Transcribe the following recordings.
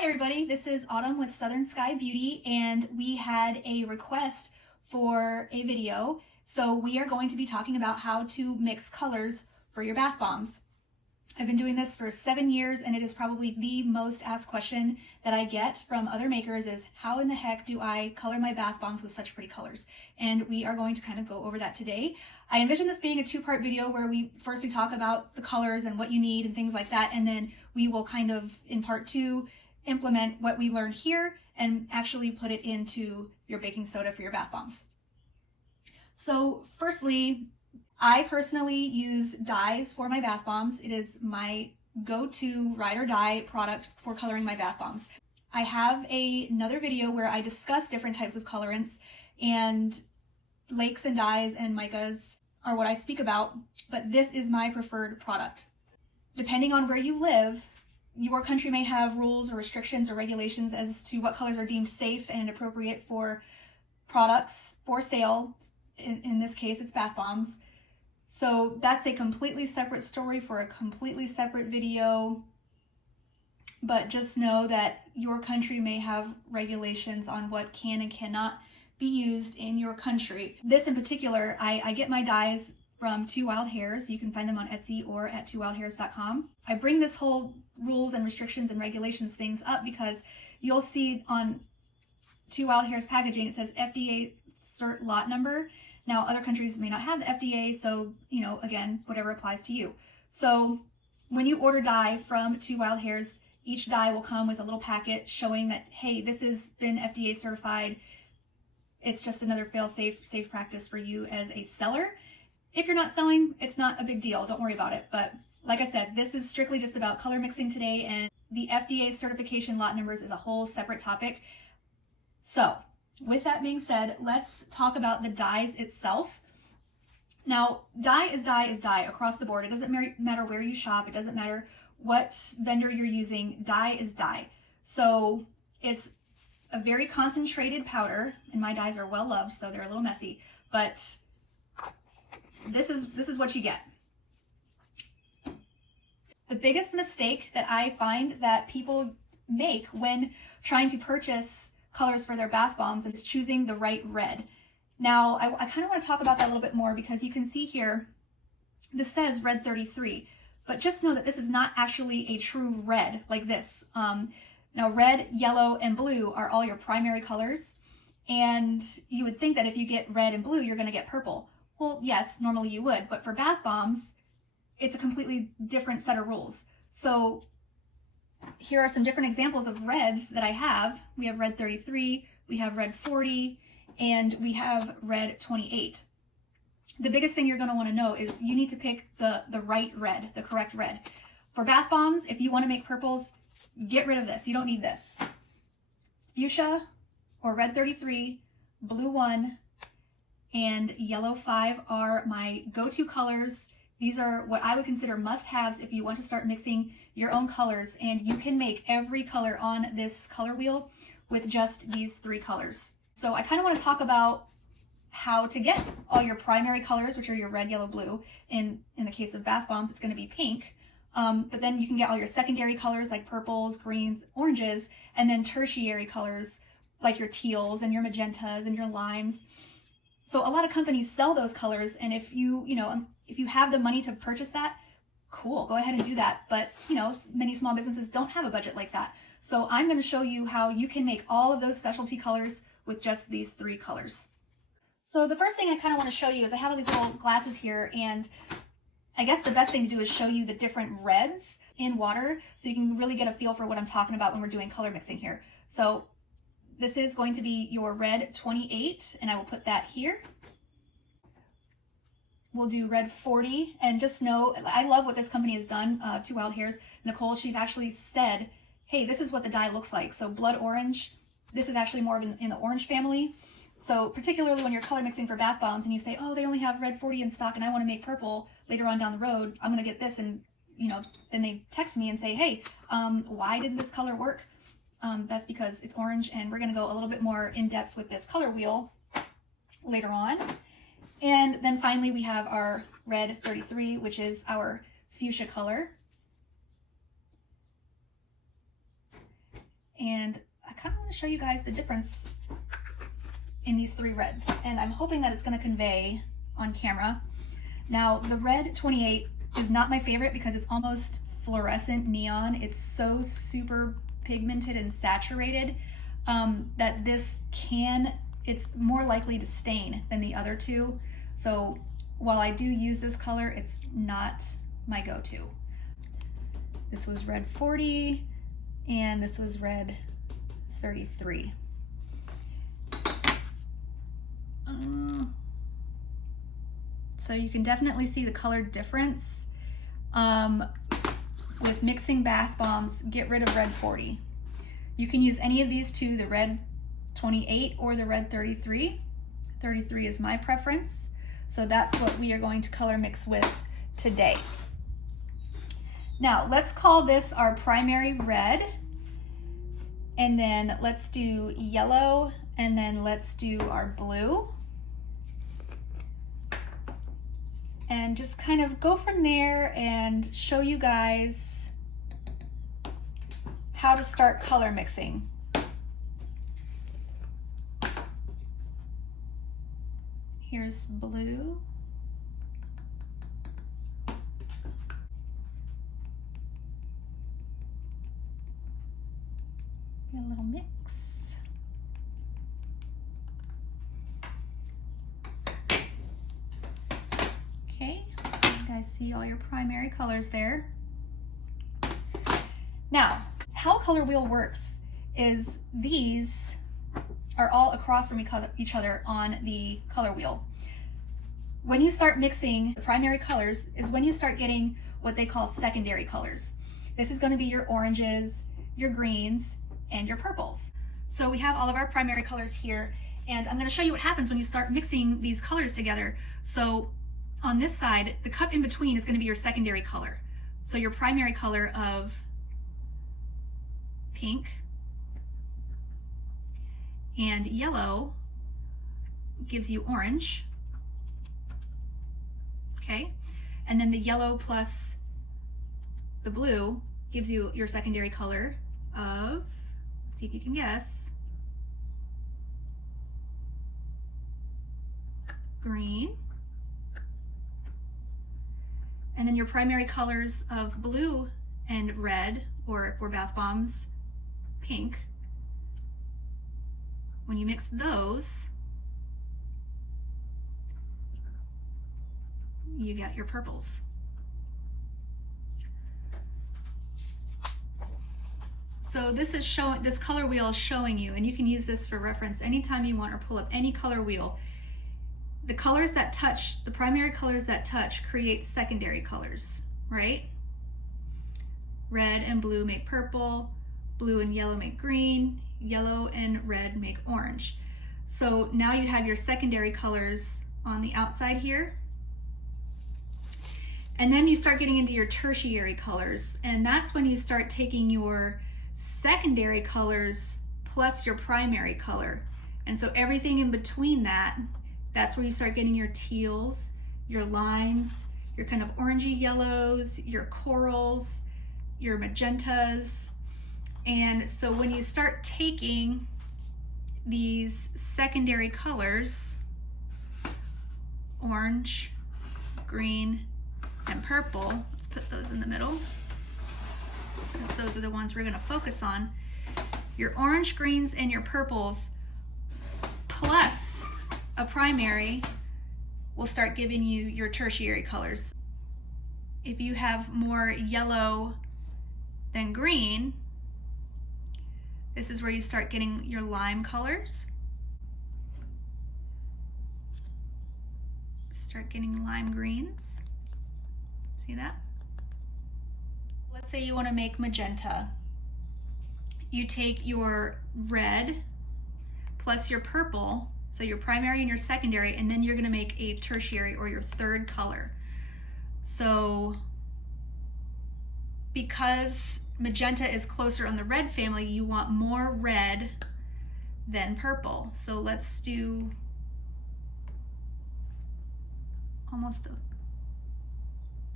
Hi everybody, this is Autumn with Southern Sky Beauty, and we had a request for a video. So we are going to be talking about how to mix colors for your bath bombs. I've been doing this for 7 years, and it is probably the most asked question that I get from other makers is, how in the heck do I color my bath bombs with such pretty colors? And we are going to kind of go over that today. I envision this being a two-part video where we firstly talk about the colors and what you need and things like that, and then we will kind of, in part two, implement what we learned here and actually put it into your baking soda for your bath bombs. So firstly, I personally use dyes for my bath bombs. It is my go-to ride or die product for coloring my bath bombs. I have another video where I discuss different types of colorants, and lakes and dyes and micas are what I speak about, but this is my preferred product. Depending on where you live, your country may have rules or restrictions or regulations as to what colors are deemed safe and appropriate for products for sale. In this case, it's bath bombs. So that's a completely separate story for a completely separate video. But just know that your country may have regulations on what can and cannot be used in your country. This in particular, I get my dyes from Two Wild Hairs. You can find them on Etsy or at twowildhairs.com. I bring this whole rules and restrictions and regulations things up because you'll see on Two Wild Hairs packaging, it says FDA cert lot number. Now, other countries may not have the FDA, so, again, whatever applies to you. So when you order dye from Two Wild Hairs, each dye will come with a little packet showing that, hey, this has been FDA certified. It's just another fail-safe, safe practice for you as a seller. If you're not selling, it's not a big deal. Don't worry about it. But like I said, this is strictly just about color mixing today, and the FDA certification lot numbers is a whole separate topic. So with that being said, let's talk about the dyes itself. Now, dye is dye across the board. It doesn't matter where you shop. It doesn't matter what vendor you're using. Dye is dye. So it's a very concentrated powder, and my dyes are well loved, so they're a little messy, but this is what you get. The biggest mistake that I find that people make when trying to purchase colors for their bath bombs is choosing the right red. Now, I kind of want to talk about that a little bit more because you can see here, this says red 33, but just know that this is not actually a true red like this. Now, red, yellow, and blue are all your primary colors, and you would think that if you get red and blue, you're going to get purple. Well, yes, normally you would, but for bath bombs, it's a completely different set of rules. So here are some different examples of reds that I have. We have red 33, we have red 40, and we have red 28. The biggest thing you're going to want to know is you need to pick the right red, the correct red. For bath bombs, if you want to make purples, get rid of this. You don't need this. Fuchsia or red 33, blue 1, and yellow 5 are my go-to colors. These are what I would consider must-haves if you want to start mixing your own colors, and you can make every color on this color wheel with just these 3 colors. So I kind of want to talk about how to get all your primary colors, which are your red, yellow, blue. In the case of bath bombs, it's going to be pink. But then you can get all your secondary colors like purples, greens, oranges, and then tertiary colors like your teals and your magentas and your limes. So a lot of companies sell those colors, and if you have the money to purchase that, cool, go ahead and do that. But, many small businesses don't have a budget like that. So I'm going to show you how you can make all of those specialty colors with just these 3 colors. So the first thing I kind of want to show you is I have all these little glasses here, and I guess the best thing to do is show you the different reds in water so you can really get a feel for what I'm talking about when we're doing color mixing here. So this is going to be your red 28, and I will put that here. We'll do red 40, and just know, I love what this company has done, Two Wild Hairs. Nicole, she's actually said, hey, this is what the dye looks like. So blood orange, this is actually more of in the orange family. So particularly when you're color mixing for bath bombs and you say, oh, they only have red 40 in stock and I want to make purple later on down the road, I'm going to get this. And, then they text me and say, hey, why didn't this color work? That's because it's orange, and we're going to go a little bit more in depth with this color wheel later on. And then finally we have our red 33, which is our fuchsia color. And I kind of want to show you guys the difference in these three reds, and I'm hoping that it's going to convey on camera. Now, the red 28 is not my favorite because it's almost fluorescent neon. It's so super pigmented and saturated that it's more likely to stain than the other two. So while I do use this color, it's not my go-to. This was red 40 and this was red 33. So you can definitely see the color difference. With mixing bath bombs, get rid of red 40. You can use any of these two, the red 28 or the red 33. 33 is my preference. So that's what we are going to color mix with today. Now let's call this our primary red, and then let's do yellow, and then let's do our blue. And just kind of go from there and show you guys how to start color mixing. Here's blue. A little mix. Okay, you guys see all your primary colors there. Now, how a color wheel works is these are all across from each other on the color wheel. When you start mixing the primary colors is when you start getting what they call secondary colors. This is going to be your oranges, your greens, and your purples. So we have all of our primary colors here, and I'm going to show you what happens when you start mixing these colors together. So on this side, the cup in between is going to be your secondary color. So your primary color of pink and yellow gives you orange, okay? And then the yellow plus the blue gives you your secondary color of, let's see if you can guess, green. And then your primary colors of blue and red, or for bath bombs, pink. When you mix those, you get your purples. So this color wheel is showing you, and you can use this for reference anytime you want or pull up any color wheel. The colors that touch, the primary colors that touch create secondary colors, right? Red and blue make purple, blue and yellow make green, yellow and red make orange. So now you have your secondary colors on the outside here. And then you start getting into your tertiary colors, and that's when you start taking your secondary colors plus your primary color. And so everything in between that, that's where you start getting your teals, your limes, your kind of orangey yellows, your corals, your magentas. And so when you start taking these secondary colors, orange, green, and purple, let's put those in the middle, because those are the ones we're going to focus on. Your orange, greens, and your purples plus a primary will start giving you your tertiary colors. If you have more yellow than green, this is where you start getting your lime colors. Start getting lime greens. See that? Let's say you want to make magenta. You take your red plus your purple, so your primary and your secondary, and then you're going to make a tertiary or your third color. So because magenta is closer on the red family, you want more red than purple. So let's do almost a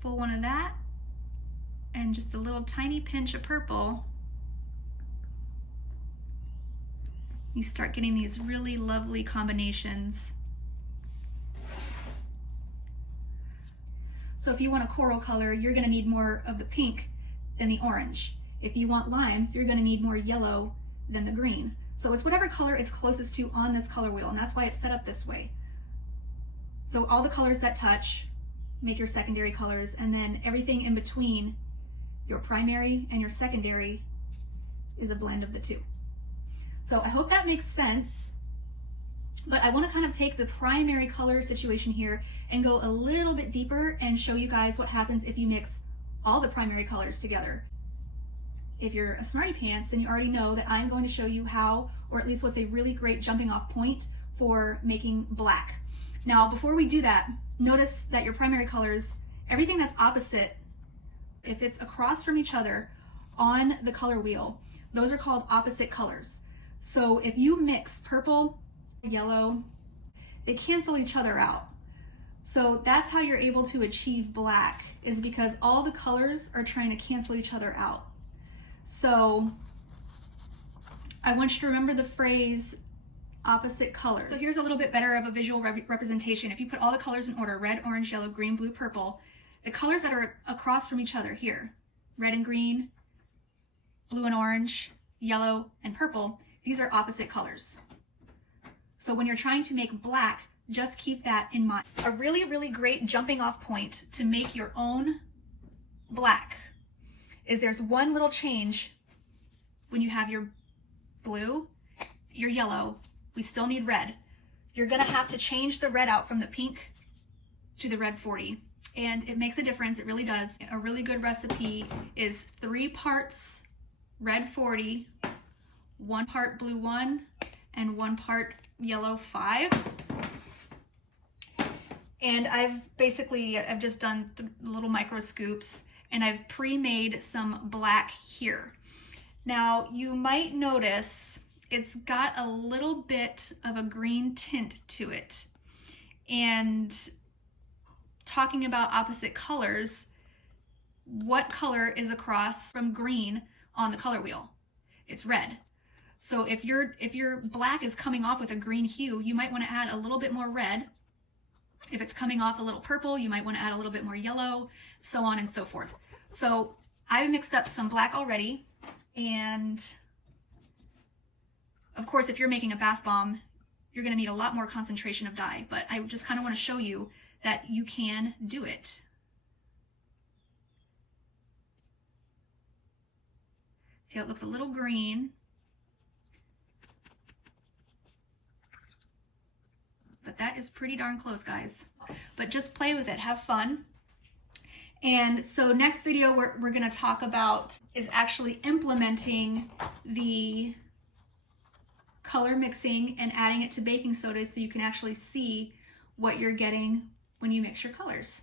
full one of that, and just a little tiny pinch of purple You start getting these really lovely combinations. So if you want a coral color, you're going to need more of the pink than the orange. If you want lime, you're going to need more yellow than the green. So it's whatever color it's closest to on this color wheel, and that's why it's set up this way. So all the colors that touch make your secondary colors, and then everything in between your primary and your secondary is a blend of the two. So I hope that makes sense, but I want to kind of take the primary color situation here and go a little bit deeper and show you guys what happens if you mix all the primary colors together. If you're a smarty pants, then you already know that I'm going to show you how, or at least what's a really great jumping off point for making black. Now, before we do that, notice that your primary colors, everything that's opposite, if it's across from each other on the color wheel, those are called opposite colors. So if you mix purple, yellow, they cancel each other out. So that's how you're able to achieve black, is because all the colors are trying to cancel each other out. So I want you to remember the phrase opposite colors. So here's a little bit better of a visual representation. If you put all the colors in order, red, orange, yellow, green, blue, purple, the colors that are across from each other here, red and green, blue and orange, yellow and purple, these are opposite colors. So when you're trying to make black, just keep that in mind. A really, really great jumping off point to make your own black is there's one little change when you have your blue, your yellow, we still need red. You're gonna have to change the red out from the pink to the red 40. And it makes a difference, it really does. A really good recipe is 3 parts red 40, 1 part blue 1, and 1 part yellow 5. And I've just done little micro scoops, and I've pre-made some black here. Now you might notice it's got a little bit of a green tint to it. And talking about opposite colors, what color is across from green on the color wheel? It's red. So if your black is coming off with a green hue, you might want to add a little bit more red. If it's coming off a little purple, you might want to add a little bit more yellow, so on and so forth. So I've mixed up some black already, and of course, if you're making a bath bomb, you're going to need a lot more concentration of dye, but I just kind of want to show you that you can do it. See how it looks a little green? But that is pretty darn close, guys. But just play with it, have fun. And so next video we're gonna talk about is actually implementing the color mixing and adding it to baking soda so you can actually see what you're getting when you mix your colors.